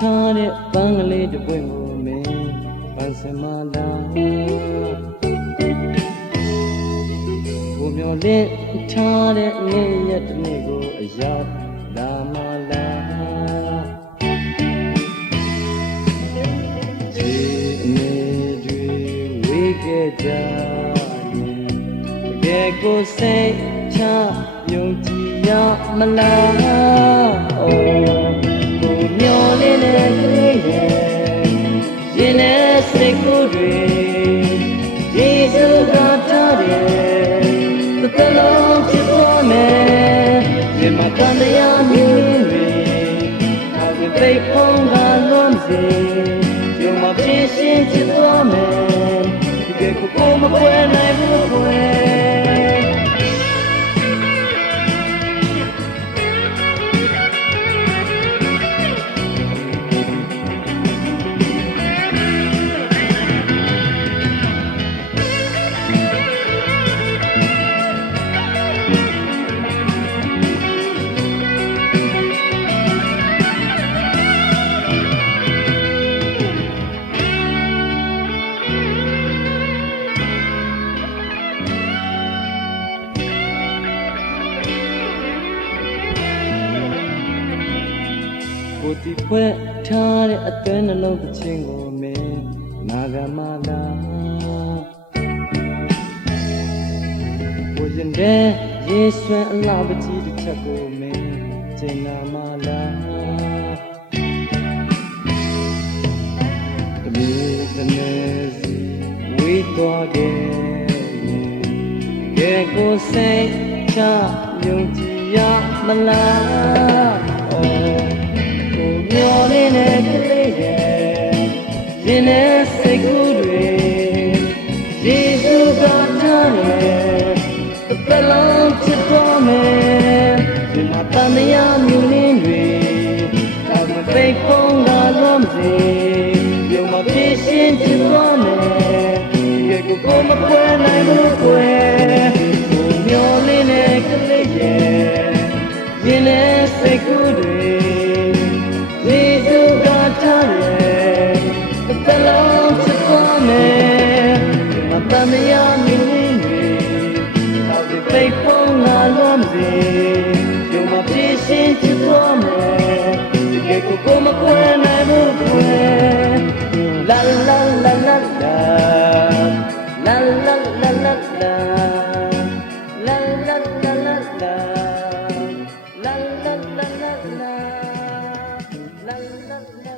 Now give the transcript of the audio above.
တဲ့ပန်းကလေးတစ်ပွင့်ကိုမင်းပန်းစမလာကိုမျောလင်းထားတဲ့နေ့ရက်တစ်နေ့ကိုအရောက်လာမလာခြေအနေတွေဝေးခဲ့ကြရင်တကယ်ကိုစိတ်ချယုံကြည်ရမလား ဖုံးကလုံးစီယုံမပြင်းရှင်းဖြစ်သွားမယ်ဒီကကိုကိုမပွဲနိုင်ဘူး ကွယ်ကိုတီဖွဲ့ထားတဲ့အတွင်းနှလုံးတစ်ချင်းကိုမင်းနာဂမလာကိုရင်တဲ့ရေဆွမ်းအလားပကြီးတစ်ချက်ကိုမင်းကျင်နာမလာတမီးတနေစီဝေးသွားခဲ့ကဲကိုစိတ်ချယုံကြည်ရမလားအော်ကိုမျော လင်းတဲ့ကလေးရဲ့ရင်နဲ့စိတ်ကူးတွေယေရှုကထားတယ်တစ်ပလုံးချစ်တော်မယ်ဒီမှာတန်တရားမြူလင်းတွေဒါမပိတ်ဖုံးကလုံးစီပြုံမပြည့်ရှင်းချစ်တော်မယ်ကဲကိုကိုမခွဲနိုင်ဘူးကွယ်ကိုမျောလင်းတဲ့ကလေးရဲ့ရင်နဲ့စိတ်ကူးတွေ 山美呀林绿，到处飞蜂啊落蜜，就把真心去做美，谁给苦果我奈何不奈？啦啦啦啦啦，啦啦啦啦啦，啦啦啦啦啦，啦啦啦啦啦，啦啦。